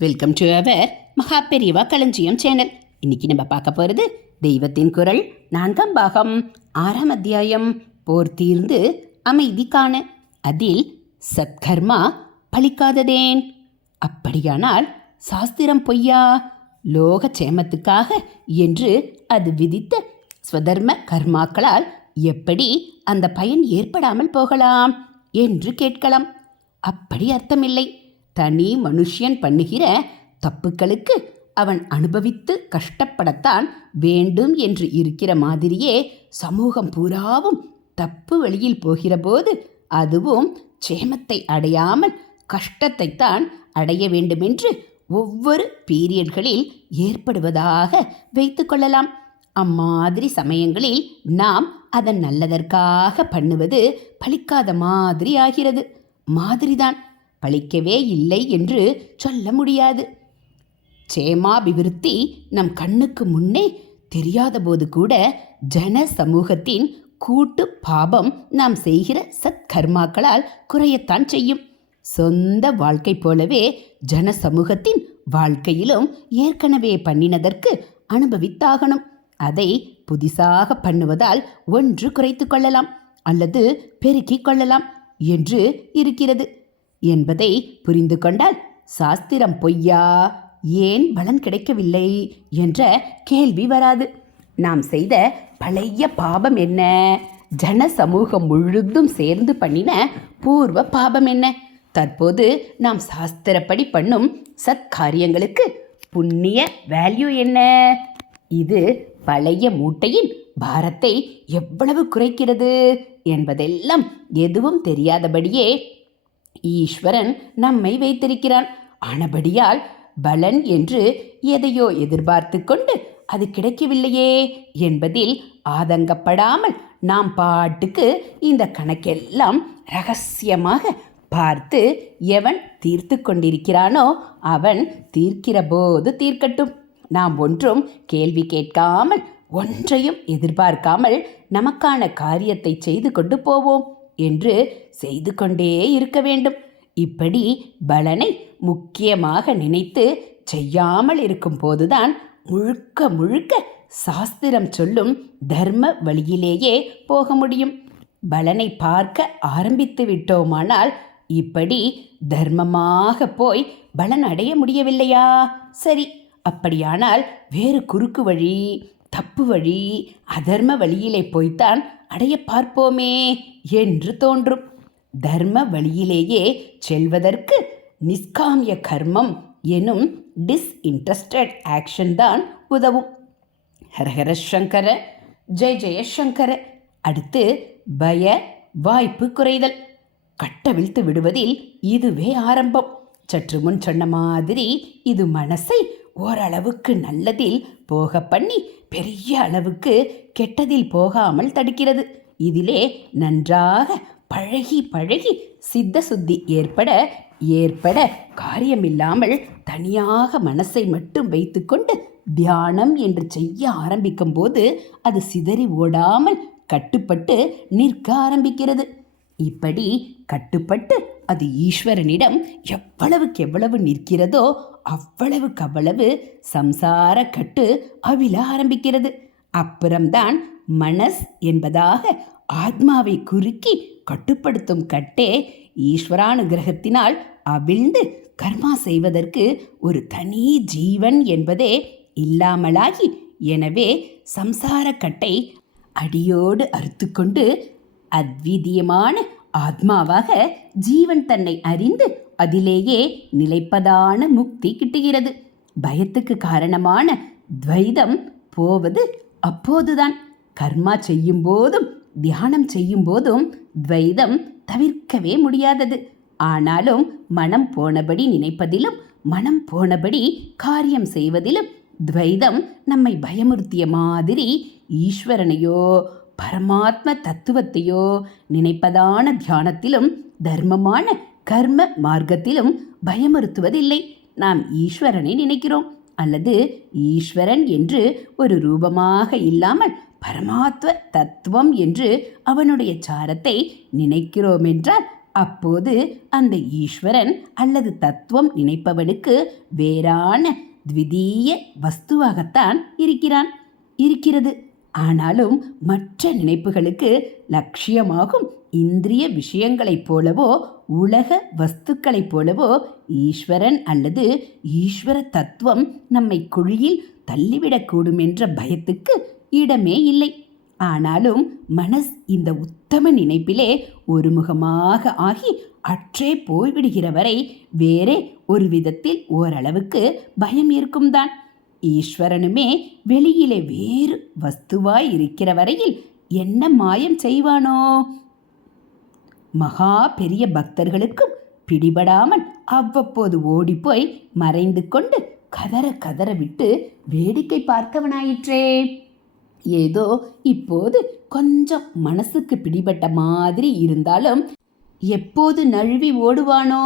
Welcome to our மகா பெரியவா களஞ்சியம் சேனல். இன்னைக்கு நம்ம பார்க்க போகிறது தெய்வத்தின் குரல் 4ஆம் பாகம் 6ஆம் அத்தியாயம் போர் தீர்ந்து அமைதி காண. அதில் சத்கர்மா பலிக்காததேன்? அப்படியானால் சாஸ்திரம் பொய்யா? லோக சேமத்துக்காக என்று அது விதித்த ஸ்வதர்ம கர்மாக்களால் எப்படி அந்த பயன் ஏற்படாமல் போகலாம் என்று கேட்கலாம். அப்படி அர்த்தமில்லை. தனி மனுஷன் பண்ணுகிற தப்புக்களுக்கு அவன் அனுபவித்து கஷ்டப்படத்தான் வேண்டும் என்று இருக்கிற மாதிரியே சமூகம் பூராவும் தப்பு வழியில் போகிற போது அதுவும் சேமத்தை அடையாமல் கஷ்டத்தைத்தான் அடைய வேண்டுமென்று ஒவ்வொரு பீரியட்களில் ஏற்படுவதாக வைத்து கொள்ளலாம். அம்மாதிரி சமயங்களில் நாம் அதன் நல்லதற்காக பண்ணுவது பலிக்காத மாதிரி ஆகிறது. மாதிரிதான், பலிக்கவே இல்லை என்று சொல்ல முடியாது. சேமாபிவிருத்தி நம் கண்ணுக்கு முன்னே தெரியாத போது கூட ஜன சமூகத்தின் கூட்டு பாபம் நாம் செய்கிற சத்கர்மாக்களால் குறையத்தான் செய்யும். சொந்த வாழ்க்கை போலவே ஜன சமூகத்தின் வாழ்க்கையிலும் ஏற்கனவே பண்ணினதற்கு அனுபவித்தாகணும். அதை புதிசாக பண்ணுவதால் ஒன்று குறைத்து கொள்ளலாம் அல்லது பெருக்கிக் கொள்ளலாம் என்று இருக்கிறது என்பதை புரிந்து கொண்டால் சாஸ்திரம் பொய்யா, ஏன் பலன் கிடைக்கவில்லை என்ற கேள்வி வராது. நாம் செய்த பழைய பாபம் என்ன? ஜன சமூகம் முழுதும் சேர்ந்து பண்ணின பூர்வ பாபம் என்ன? தற்போது நாம் சாஸ்திரப்படி பண்ணும் சத்காரியங்களுக்கு புண்ணிய வேல்யூ என்ன? இது பழைய மூட்டையின் பாரத்தை எவ்வளவு குறைக்கிறது என்பதெல்லாம் எதுவும் தெரியாதபடியே ஈஸ்வரன் நம்மை வைத்திருக்கிறான். ஆனபடியால் பலன் என்று எதையோ எதிர்பார்த்து கொண்டு அது கிடைக்கவில்லையே என்பதில் ஆதங்கப்படாமல் நாம் பாட்டுக்கு இந்த கணக்கெல்லாம் ரகசியமாக பார்த்து எவன் தீர்த்து கொண்டிருக்கிறானோ அவன் தீர்க்கிற போது தீர்க்கட்டும். நாம் ஒன்றும் கேள்வி கேட்காமல் ஒன்றையும் எதிர்பார்க்காமல் நமக்கான காரியத்தை செய்து கொண்டு போவோம் என்று செய்து கொண்டே இருக்க வேண்டும். இப்படி பலனை முக்கியமாக நினைத்து செய்யாமல் இருக்கும் போதுதான் முழுக்க முழுக்க சாஸ்திரம் சொல்லும் தர்ம வழியிலேயே போக முடியும். பலனை பார்க்க ஆரம்பித்து விட்டோமானால் இப்படி தர்மமாக போய் பலன் அடைய முடியவில்லையா? சரி, அப்படியானால் வேறு குறுக்கு வழி, தப்பு வழி, அதர்ம வழியிலே போய்த்தான் அடைய பார்ப்போமே என்று தோன்றும். தர்ம வழியிலேயே செல்வதற்கு நிஷ்காமிய கர்மம் எனும் டிஸ்இன்ட்ரஸ்டட் ஆக்ஷன் தான் உதவும். ஹரஹர சங்கர, ஜெய ஜெயசங்கர. அடுத்து பய வாய்ப்பு குறைதல். கட்டவிழ்த்து விடுவதில் இதுவே ஆரம்பம். சற்று முன் சொன்ன மாதிரி இது மனசை ஓரளவுக்கு நல்லதில் போக பண்ணி பெரிய அளவுக்கு கெட்டதில் போகாமல் தடுக்கிறது. இதிலே நன்றாக பழகி பழகி சித்த சுத்தி ஏற்பட காரியமில்லாமல் தனியாக மனசை மட்டும் வைத்துக்கொண்டு தியானம் என்று செய்ய ஆரம்பிக்கும் போது அது சிதறி ஓடாமல் கட்டுப்பட்டு நிற்க ஆரம்பிக்கிறது. இப்படி கட்டுப்பட்டு அது ஈஸ்வரனிடம் எவ்வளவுக்கு எவ்வளவு நிற்கிறதோ அவ்வளவு சம்சார கட்டு அவிழ ஆரம்பிக்கிறது. அப்புறம்தான் மனஸ் என்பதாக ஆத்மாவை குறுக்கி கட்டுப்படுத்தும் கட்டே ஈஸ்வரானுகிரகத்தினால் அவிழ்ந்து கர்மா செய்வதற்கு ஒரு தனி ஜீவன் என்பதே இல்லாமலாகி, எனவே சம்சார கட்டை அடியோடு அறுத்துக்கொண்டு அத்விதீயமான ஆத்மாவாக ஜீவன் தன்னை அறிந்து அதிலேயே நிலைப்பதான முக்தி கிட்டுகிறது. பயத்துக்கு காரணமான துவைதம் போவது அப்போதுதான். கர்மா செய்யும் போதும் தியானம் செய்யும் போதும் துவைதம் தவிர்க்கவே முடியாதது. ஆனாலும் மனம் போனபடி நினைப்பதிலும் மனம் போனபடி காரியம் செய்வதிலும் துவைதம் நம்மை பயமுறுத்திய மாதிரி ஈஸ்வரனையோ பரமாத்ம தத்துவத்தையோ நினைப்பதான தியானத்திலும் தர்மமான கர்ம மார்க்கத்திலும் பயமுறுத்துவதில்லை. நாம் ஈஸ்வரனை நினைக்கிறோம், அல்லது ஈஸ்வரன் என்று ஒரு ரூபமாக இல்லாமல் பரமாத்ம தத்துவம் என்று அவனுடைய சாரத்தை நினைக்கிறோம் என்றால் அப்போது அந்த ஈஸ்வரன் அல்லது தத்துவம் நினைப்பவனுக்கு வேறான த்விதீய வஸ்துவாகத்தான் இருக்கிறது. ஆனாலும் மற்ற நினைப்புகளுக்கு லட்சியமாகும் இந்திரிய விஷயங்களைப் போலவோ உலக வஸ்துக்களைப் போலவோ ஈஸ்வரன் அல்லது ஈஸ்வர தத்துவம் நம்மை குழியில் தள்ளிவிடக்கூடும் என்ற பயத்துக்கு இடமே இல்லை. ஆனாலும் மனஸ் இந்த உத்தம நினைப்பிலே ஒருமுகமாக ஆகி அற்றே போய்விடுகிற வரை வேறே ஒரு விதத்தில் ஓரளவுக்கு பயம் இருக்கும்தான். ஈஸ்வரனுமே வெளியிலே வேறு வஸ்துவாய் இருக்கிற வரையில் என்ன மாயம் செய்வானோ? மகா பெரிய பக்தர்களுக்கும் பிடிபடாமல் அவ்வப்போது ஓடிப்போய் மறைந்து கொண்டு கதற கதற விட்டு வேடிக்கை பார்க்கவனாயிற்றே. ஏதோ இப்போது கொஞ்சம் மனசுக்கு பிடிபட்ட மாதிரி இருந்தாலும் எப்போது நழுவி ஓடுவானோ?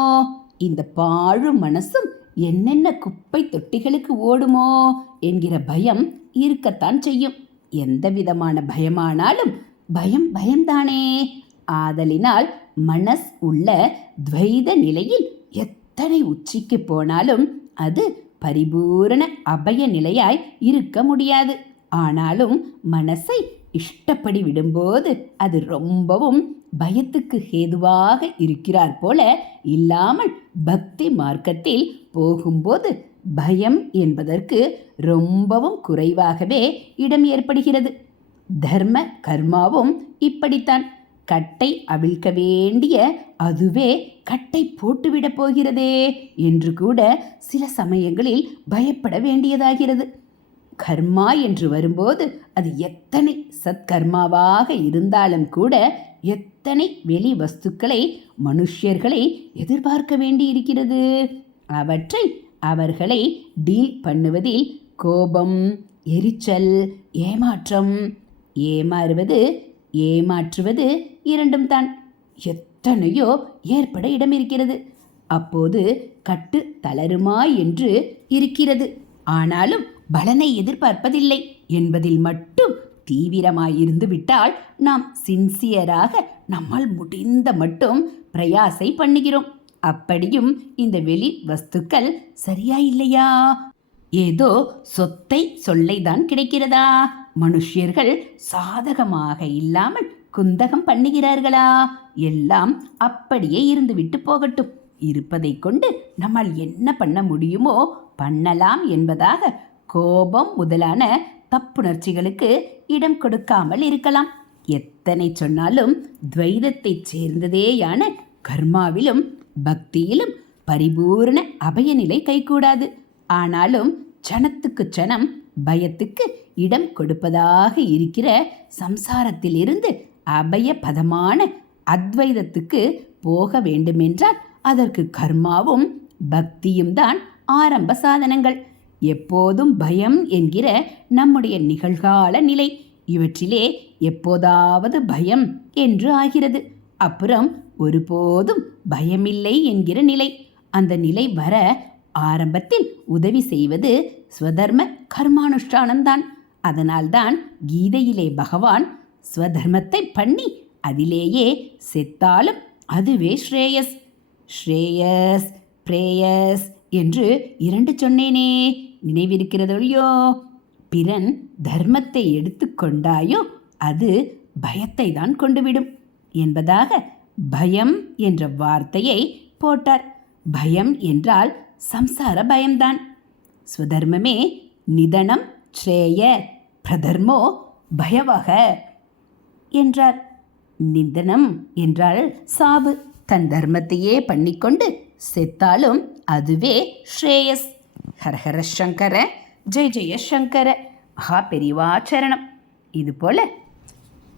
இந்த பாழு மனசும் என்னென்ன குப்பை தொட்டிகளுக்கு ஓடுமோ என்கிற பயம் இருக்கத்தான் செய்யும். எந்த விதமான பயமானாலும் பயம்தானே. ஆதலினால் மனஸ் உள்ள துவைத நிலையில் எத்தனை உச்சிக்கு போனாலும் அது பரிபூரண அபய நிலையாய் இருக்க முடியாது. ஆனாலும் மனசை இஷ்டப்படி விடும்போது அது ரொம்பவும் பயத்துக்கு ஹேதுவாக இருக்கிறார் போல இல்லாமல் பக்தி மார்க்கத்தில் போகும்போது பயம் என்பதற்கு ரொம்பவும் குறைவாகவே இடம் ஏற்படுகிறது. தர்ம கர்மாவும் இப்படித்தான். கட்டை அவிழ்க்க வேண்டிய அதுவே கட்டை போட்டுவிடப் போகிறதே என்று கூட சில சமயங்களில் பயப்பட வேண்டியதாகிறது. கர்மா என்று வரும்போது அது எத்தனை சத்கர்மாவாக இருந்தாலும் கூட எத்தனை வெளி வஸ்துக்களை மனுஷர்களை எதிர்பார்க்க வேண்டியிருக்கிறது. அவர்களை டீல் பண்ணுவதில் கோபம், எரிச்சல், ஏமாற்றம், ஏமாற்றுவது இரண்டும் தான் எத்தனையோ ஏற்பட இடம் இருக்கிறது. அப்போது கட்டு தளருமா என்று இருக்கிறது. ஆனாலும் பலனை எதிர்பார்ப்பதில்லை என்பதில் மட்டும் தீவிரமாயிருந்து விட்டால் நாம் சின்சியராக நம்மால் முடிந்த மட்டும் பிரயாசை பண்ணுகிறோம். அப்படியும் இந்த வெளி வஸ்துக்கள் சரியா இல்லையா? ஏதோ சொத்தை சொல்லைதான் கிடைக்கிறதா? மனுஷர்கள் சாதகமாக இல்லாமல் குந்தகம் பண்ணுகிறார்களா? எல்லாம் அப்படியே இருந்துவிட்டு போகட்டும். இருப்பதை கொண்டு நம்மால் என்ன பண்ண முடியுமோ பண்ணலாம் என்பதாக கோபம் முதலான தப்புணர்ச்சிகளுக்கு இடம் கொடுக்காமல் இருக்கலாம். எத்தனை சொன்னாலும் துவைதத்தை சேர்ந்ததேயான கர்மாவிலும் பக்தியிலும் பரிபூர்ண அபயநிலை கைகூடாது. ஆனாலும் சனத்துக்கு சனம் பயத்துக்கு இடம் கொடுப்பதாக இருக்கிற சம்சாரத்திலிருந்து அபய பதமான அத்வைதத்துக்கு போக வேண்டுமென்றால் அதற்கு கர்மாவும் பக்தியும் தான் ஆரம்ப சாதனங்கள். எப்போதும் பயம் என்கிற நம்முடைய நிகழ்கால நிலை. இவற்றிலே எப்போதாவது பயம் என்று ஆகிறது. அப்புறம் ஒருபோதும் பயமில்லை என்கிற நிலை. அந்த நிலை வர ஆரம்பத்தில் உதவி செய்வது ஸ்வதர்ம கர்மானுஷ்டானம்தான். அதனால்தான் கீதையிலே பகவான் ஸ்வதர்மத்தை பண்ணி அதிலேயே செத்தாலும் அதுவே ஸ்ரேயஸ், ஸ்ரேயஸ் பிரேயஸ் என்று 2 சொன்னேனே, நினைவிருக்கிறதொழியோ? பிறன் தர்மத்தை எடுத்துக்கொண்டாயோ அது பயத்தை தான் கொண்டுவிடும் என்பதாக பயம் என்ற வார்த்தையை போட்டார். பயம் என்றால் சம்சார பயம்தான். ஸ்வதர்மமே நிதனம் ஸ்ரேய, பிரதர்மோ பயவக என்றார். நிதனம் என்றால் சாவு. தன் தர்மத்தையே பண்ணிக்கொண்டு செத்தாலும் அதுவே ஸ்ரேயஸ். ஹரஹர சங்கர, ஜெய ஜெய சங்கர, மகா பெரிவாச்சரணம். இதுபோல்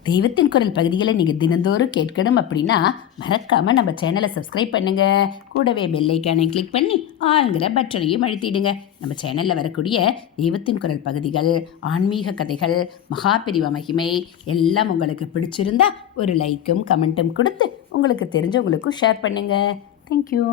தெய்வத்தின் குரல் பகுதிகளை நீங்கள் தினந்தோறும் கேட்கணும் அப்படின்னா மறக்காமல் நம்ம சேனலை சப்ஸ்கிரைப் பண்ணுங்கள். கூடவே பெல் ஐக்கானை கிளிக் பண்ணி ஆளுங்கிற பட்டனையும் அழுத்திடுங்க. நம்ம சேனலில் வரக்கூடிய தெய்வத்தின் குரல் பகுதிகள், ஆன்மீக கதைகள், மகாபெரிவா மகிமை எல்லாம் உங்களுக்கு பிடிச்சிருந்தா ஒரு லைக்கும் கமெண்ட்டும் கொடுத்து உங்களுக்கு தெரிஞ்சவங்களுக்கும் ஷேர் பண்ணுங்கள். தேங்க்யூ.